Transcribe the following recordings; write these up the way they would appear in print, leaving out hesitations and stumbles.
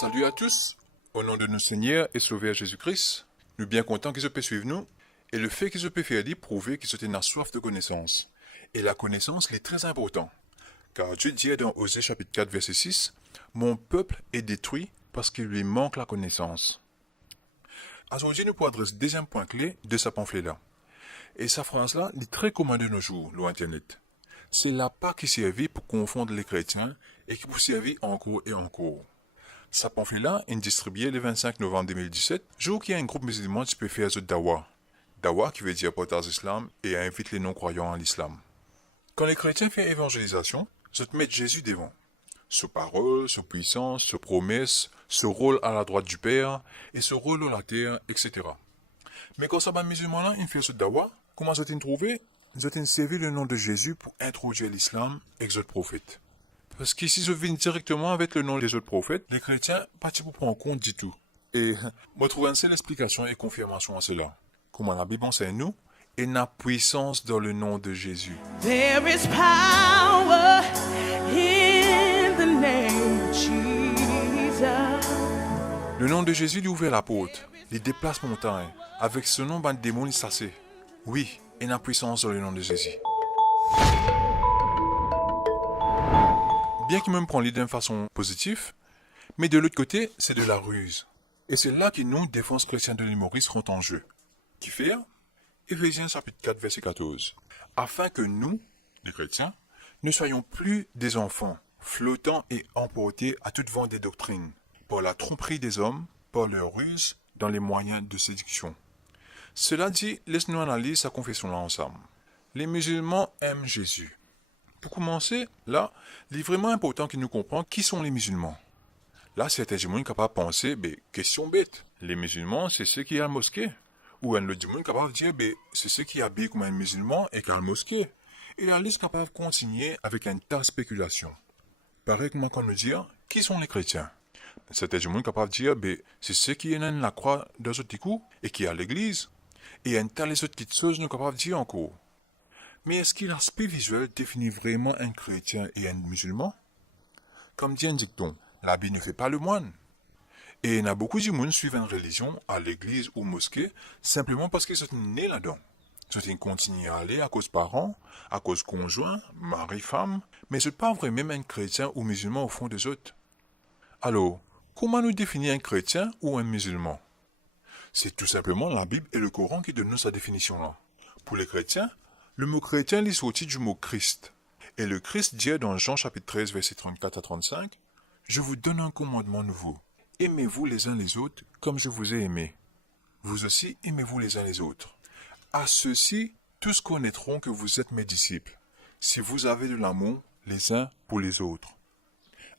Salut à tous, au nom de notre Seigneur et Sauveur Jésus-Christ, nous bien contents qu'ils puissent suivre nous, et le fait qu'ils puissent faire prouver qu'ils ont une soif de connaissance. Et la connaissance est très importante, car Dieu dit dans Osée chapitre 4 verset 6, « Mon peuple est détruit parce qu'il lui manque la connaissance. » Aujourd'hui, nous pourrons adresser le deuxième point clé de ce pamphlet-là. Et sa phrase-là est très commune de nos jours, l'Internet. C'est la part qui servit pour confondre les chrétiens et qui peut servir encore et encore. Ce pamphlet-là est distribué le 25 novembre 2017, jour qu'il y a un groupe musulman qui peut faire ce dawa. Dawa qui veut dire portage l'islam et invite les non-croyants à l'islam. Quand les chrétiens font évangélisation, ils mettent Jésus devant. Ce parole, ce puissance, ce promesse, ce rôle à la droite du Père et ce rôle à la terre, etc. Mais quand ça va musulman-là, il fait ce dawa, comment ils ont trouvé? Ils ont servi le nom de Jésus pour introduire l'islam et les autres prophètes. Parce qu'ici, je viens directement avec le nom des autres prophètes, les chrétiens, pas pour prendre en compte du tout. Et moi, je trouve une seule explication et confirmation à cela. Comment la Bible enseigne nous, et la puissance dans le nom de Jésus. There is power in the name of Jesus. Le nom de Jésus lui ouvre la porte, il déplace montagne. Avec ce nom, ben, démon, il s'assied. Oui, et la puissance dans le nom de Jésus. Bien qu'il me prend l'idée d'une façon positive, mais de l'autre côté, c'est de la ruse. Et c'est là que nous, défense chrétienne de l'humoriste, rentrent en jeu. Qui fait? Éphésiens chapitre 4, verset 14. Afin que nous, les chrétiens, ne soyons plus des enfants, flottants et emportés à toute vent des doctrines, par la tromperie des hommes, par leur ruse, dans les moyens de séduction. Cela dit, laisse-nous analyser sa confession-là ensemble. Les musulmans aiment Jésus. Pour commencer, là, il est vraiment important qu'ils nous comprennent qui sont les musulmans. Là, certains gens sont capables de penser, question bête, les musulmans, c'est ceux qui ont la mosquée. Ou un autre monde capable de dire, c'est ceux qui habillent comme un musulman et qui ont la mosquée. Et la liste capable de continuer avec un tas de spéculations. Pareil comme on nous dit, qui sont les chrétiens? Certains gens sont capables de dire, c'est ceux qui ont la croix dans ce petit coup et qui ont l'église. Et un tas les autres petites choses nous capables de dire encore. Mais est-ce que l'aspect visuel définit vraiment un chrétien et un musulman? Comme dit un dicton, l'habit ne fait pas le moine. Et il y a beaucoup de monde suivant une religion à l'église ou mosquée simplement parce qu'ils sont nés là-dedans. Ils continuent à aller à cause parents, à cause conjoints, mari, femme, mais ce n'est pas vraiment même un chrétien ou musulman au fond des autres. Alors, comment nous définir un chrétien ou un musulman? C'est tout simplement la Bible et le Coran qui donnent sa définition-là. Pour les chrétiens, le mot chrétien est sorti du mot Christ. Et le Christ dit dans Jean chapitre 13, verset 34 à 35, « Je vous donne un commandement nouveau. Aimez-vous les uns les autres comme je vous ai aimé. Vous aussi aimez-vous les uns les autres. À ceux-ci, tous connaîtront que vous êtes mes disciples, si vous avez de l'amour les uns pour les autres. »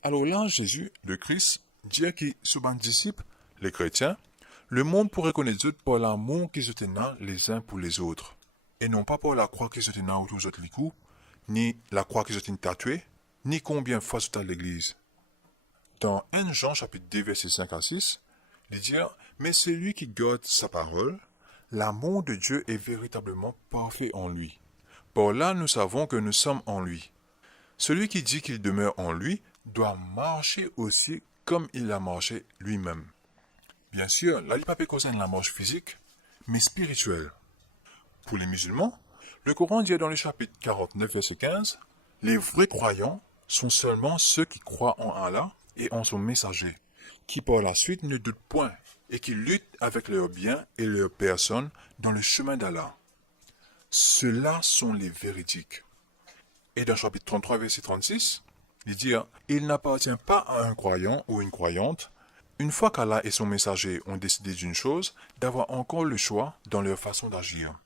Alors là, Jésus, le Christ, dit que sous les disciples, les chrétiens, le monde pourrait connaître par l'amour qu'ils ont les uns pour les autres. Et non pas par la croix qu'ils ont autour de les coups, ni la croix qu'ils ont tatouée, ni combien de fois sont à l'église. Dans 1 Jean chapitre 2 verset 5 à 6, il dit « Mais celui qui garde sa parole, l'amour de Dieu est véritablement parfait en lui. Par là nous savons que nous sommes en lui. Celui qui dit qu'il demeure en lui doit marcher aussi comme il a marché lui-même. » Bien sûr, là il ne peut pas concerne la marche physique, mais spirituelle. Pour les musulmans, le Coran dit dans le chapitre 49 verset 15, « Les vrais croyants sont seulement ceux qui croient en Allah et en son messager, qui par la suite ne doutent point et qui luttent avec leurs biens et leurs personnes dans le chemin d'Allah. Ceux-là sont les véridiques. » Et dans le chapitre 33 verset 36, il dit « Il n'appartient pas à un croyant ou une croyante, une fois qu'Allah et son messager ont décidé d'une chose, d'avoir encore le choix dans leur façon d'agir.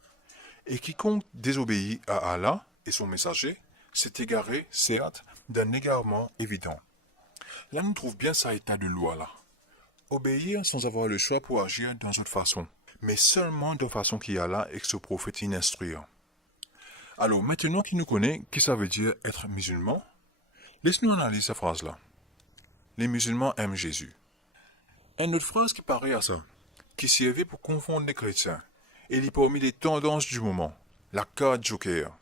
Et quiconque désobéit à Allah et son messager s'est égaré, certes, d'un égarement évident. » Là, nous trouvons bien ça état de loi là. Obéir sans avoir le choix pour agir d'une autre façon, mais seulement de façon qui est là et que ce prophète instruire. Alors, maintenant qu'il nous connaît, qu'est-ce que ça veut dire être musulman? Laisse-nous analyser cette phrase-là. Les musulmans aiment Jésus. Une autre phrase qui paraît à ça, qui servait pour confondre les chrétiens, et il est parmi les tendances du moment, la carte joker.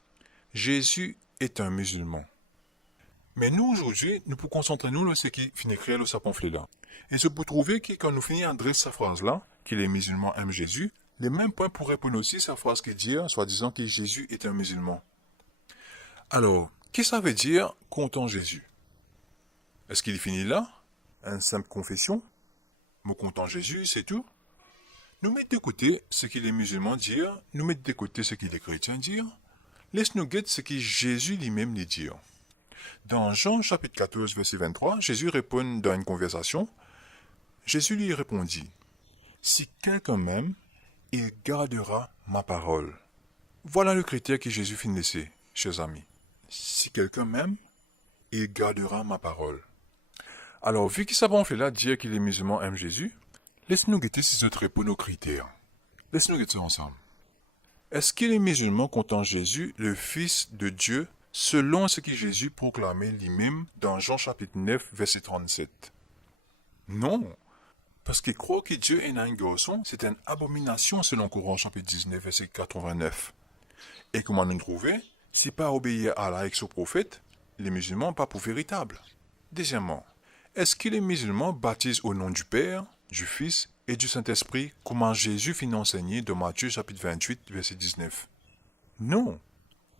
Jésus est un musulman. Mais nous, aujourd'hui, nous pouvons concentrer nous sur ce qui finit écrire dans sa pamphlet-là. Et c'est pour trouver que quand nous finissons adresser sa phrase-là, que les musulmans aiment Jésus, les mêmes points pour répondre aussi sa phrase qui dit, soi-disant que Jésus est un musulman. Alors, qu'est-ce que ça veut dire comptant Jésus? Est-ce qu'il finit là? Une simple confession? Nous comptons Jésus, c'est tout? Nous mettons de côté ce que les musulmans disent, nous mettons de côté ce que les chrétiens disent. Laisse-nous guetter ce que Jésus lui-même dit. Dans Jean chapitre 14, verset 23, Jésus répond dans une conversation. Jésus lui répondit, « Si quelqu'un m'aime, il gardera ma parole. » Voilà le critère que Jésus finit laisser, chers amis. Si quelqu'un m'aime, il gardera ma parole. Alors, vu que ça va fait là dire que les musulmans aiment Jésus, laisse-nous guetter ces autres répondent aux critères. Laisse-nous guetter ensemble. Est-ce que les musulmans comptent Jésus, le Fils de Dieu, selon ce que Jésus proclamait lui-même dans Jean chapitre 9, verset 37? Non, parce qu'ils croient que Dieu est un garçon, c'est une abomination selon Coran chapitre 19, verset 89. Et comment nous trouver? Si pas obéir à Allah et son prophète, les musulmans pas pour véritables. Deuxièmement, est-ce que les musulmans baptisent au nom du Père, du Fils et du Saint-Esprit, comment Jésus finit enseigné dans Matthieu chapitre 28, verset 19? Non,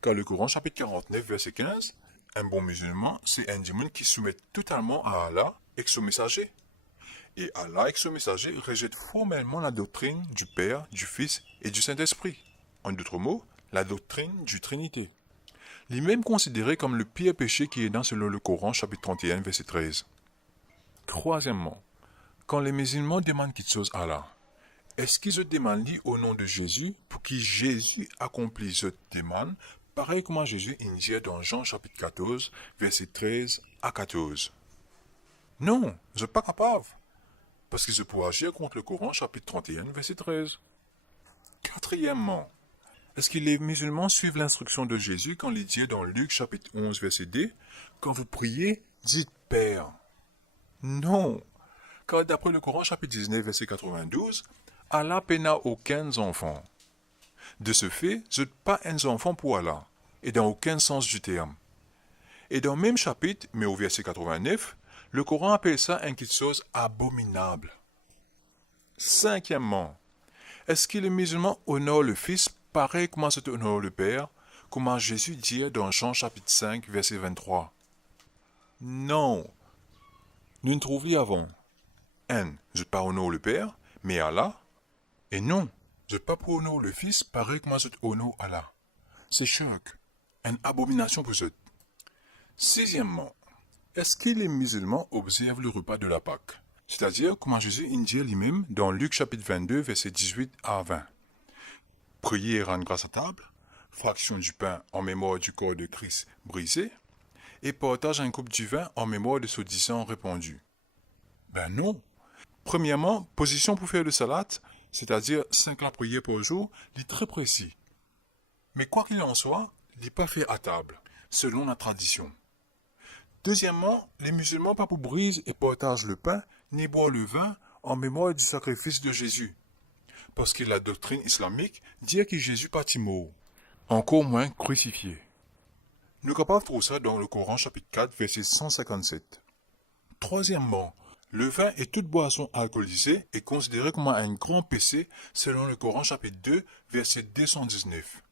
car le Coran chapitre 49, verset 15, un bon musulman, c'est un démon qui soumet totalement à Allah et son messager. Et Allah et son messager rejettent formellement la doctrine du Père, du Fils et du Saint-Esprit. En d'autres mots, la doctrine du Trinité. Il est même considéré comme le pire péché qui est dans selon le Coran chapitre 31, verset 13. Troisièmement, quand les musulmans demandent quelque chose à Allah, est-ce qu'ils se demandent au nom de Jésus pour que Jésus accomplisse cette demande, pareil comme Jésus indique dans Jean chapitre 14, verset 13 à 14? Non, je ne suis pas capable, parce qu'ils se pourraient agir contre le Coran chapitre 31, verset 13. Quatrièmement, est-ce que les musulmans suivent l'instruction de Jésus quand il dit dans Luc chapitre 11, verset 2, quand vous priez, dites Père? Non, car d'après le Coran chapitre 19, verset 92, Allah n'a aucun enfant. De ce fait, vous n'êtes pas un enfant pour Allah, et dans aucun sens du terme. Et dans le même chapitre, mais au verset 89, le Coran appelle ça quelque chose abominable. Cinquièmement, est-ce que les musulmans honorent le Fils pareil comment se honore le Père, comment Jésus dit dans Jean chapitre 5, verset 23? Non. Nous ne trouvions avant. Je ne pas honore le Père, mais Allah. Et non, je ne pas pour honorer le Fils pareil comment je honore Allah. C'est choc, une abomination pour eux. Sixièmement, est-ce que les musulmans observent le repas de la Pâque? C'est-à-dire comment Jésus dit lui-même dans Luc chapitre 22, verset 18 à 20. Prier et rendre grâce à table, fraction du pain en mémoire du corps de Christ brisé, et partage un coupe du vin en mémoire de son sang répandu. Ben non. Premièrement, position pour faire le salat, c'est-à-dire 5 la prière par jour, est très précis. Mais quoi qu'il en soit, il n'est pas fait à table, selon la tradition. Deuxièmement, les musulmans pas pour brise et partagent le pain, ni boire le vin en mémoire du sacrifice de Jésus. Parce que la doctrine islamique dit que Jésus partit mort, encore moins crucifié. Nous sommes capables de trouver ça dans le Coran chapitre 4, verset 157. Troisièmement, le vin et toute boisson alcoolisée est considéré comme un grand péché selon le Coran chapitre 2, verset 219.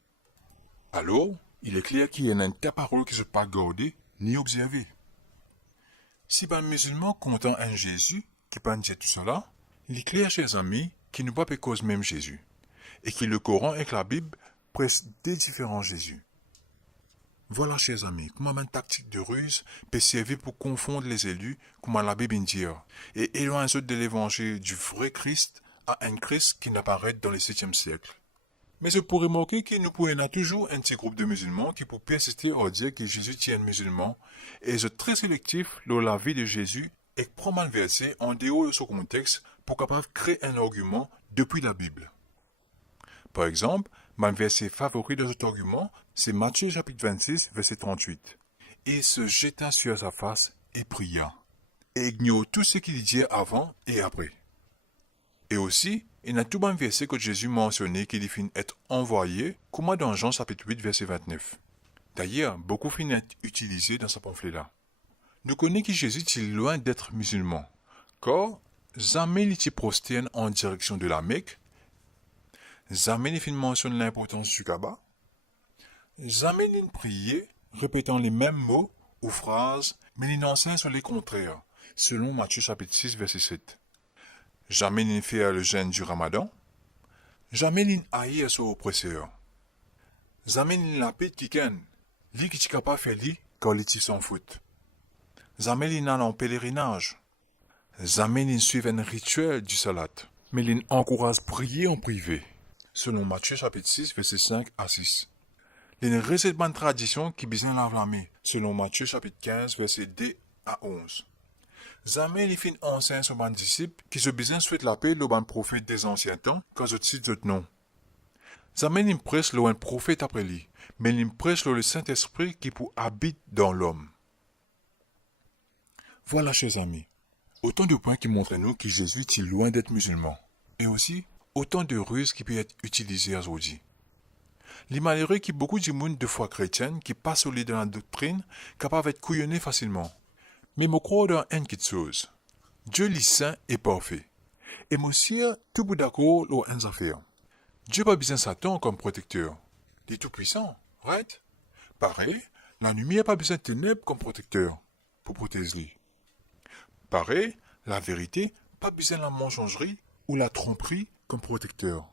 Alors, il est clair qu'il y a une telle parole qui ne se pas gardée ni observée. Si un musulman content un Jésus qui peut dire tout cela, il est clair, chers amis, qu'il ne peut pas cause même Jésus, et que le Coran et la Bible pressent des différents Jésus. Voilà, chers amis, comment une tactique de ruse peut servir pour confondre les élus, comme la Bible dit, et éloigner de l'évangile du vrai Christ à un Christ qui n'apparaît dans le 7e siècle. Mais je pourrais remarquer que nous pourrions toujours un petit groupe de musulmans qui pour persister à dire que Jésus tient un musulman, et est très sélectif dans la vie de Jésus et prend mal versé en dehors de son contexte pour capable créer un argument depuis la Bible. Par exemple, mon verset favori de cet argument, c'est Matthieu chapitre 26, verset 38. Et se jeta sur sa face et pria, et ignore tout ce qu'il dit avant et après. Et aussi, il y a tout un verset que Jésus mentionné qu'il finit être envoyé, comme dans Jean chapitre 8, verset 29. D'ailleurs, beaucoup finissent utilisés dans ce pamphlet-là. Nous connaissons que Jésus est loin d'être musulman, car jamais il se prosterne en direction de la Mecque, jamais il mentionne l'importance du Kaaba, jamais il prie répétant les mêmes mots ou phrases, mais il enseigne sur les contraires, selon Matthieu chapitre 6 verset 7. Jamais il fait le jeûne du Ramadan, jamais il haït son oppresseur, jamais il lapide quelqu'un, lui qui est capable de faire lui quand il s'en fout. Jamais il n'allait en pèlerinage, jamais il suit un rituel du salat, mais il encourage à prier en privé, selon Matthieu chapitre 6 verset 5 à 6. Il y a une recette bonne tradition qui besoin l'enflammer, selon Matthieu chapitre 15 verset 2 à 11. Jamais il fait enseigne sur ses disciples qui se besoin souhaite la paix le bon prophète des anciens temps quand je cite d'autres noms. Jamais il prêche le prophète après lui, mais il prêche le Saint-Esprit qui pour habite dans l'homme. Voilà, chers amis, autant de points qui montrent nous que Jésus est loin d'être musulman, et aussi autant de ruses qui peuvent être utilisées aujourd'hui. Les malheureux qui beaucoup de monde de foi chrétienne qui passent au lit de la doctrine capable d'être couillonnés facilement. Mais je crois dans une petite chose. Dieu est saint et parfait. Et monsieur, tout bout d'accord dans une affaire. Dieu n'a pas besoin de Satan comme protecteur. Il est tout puissant, right? Pareil, la lumière n'a pas besoin de ténèbres comme protecteur pour protéger. Pareil, la vérité pas besoin de la mensongerie ou la tromperie comme protecteur.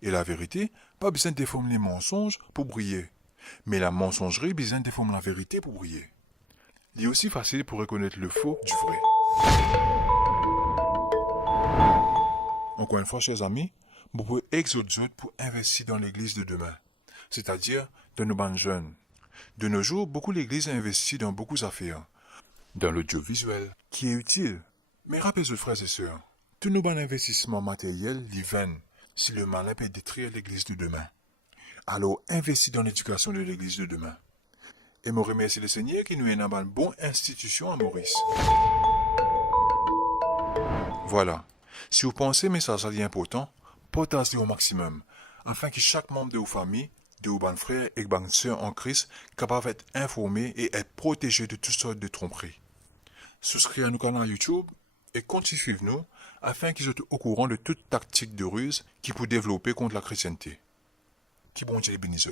Et la vérité pas besoin de déformer les mensonges pour briller. Mais la mensongerie besoin de déformer la vérité pour briller. Il est aussi facile pour reconnaître le faux du vrai. Encore une fois, chers amis, vous pouvez exhorter pour investir dans l'église de demain, c'est-à-dire dans nos bandes jeunes. De nos jours, beaucoup l'église investit dans beaucoup d'affaires, dans l'audiovisuel, qui est utile. Mais rappelez-vous, frères et sœurs, tous nos bons investissements matériels les viennent si le malin peut détruire l'église de demain. Alors, investissez dans l'éducation de l'église de demain. Et me remercie le Seigneur qui nous est dans une bonne institution à Maurice. Voilà. Si vous pensez que ça est important, partagez au maximum, afin que chaque membre de vos familles, de vos bons frères et bonnes sœurs en Christ, capable d'être informés et être protégés de toutes sortes de tromperies. Souscrivez à nos canaux YouTube et continuez suivre nous, afin qu'ils soient au courant de toute tactique de ruse qui peut développer contre la chrétienté. Qui bon Dieu les bénisse.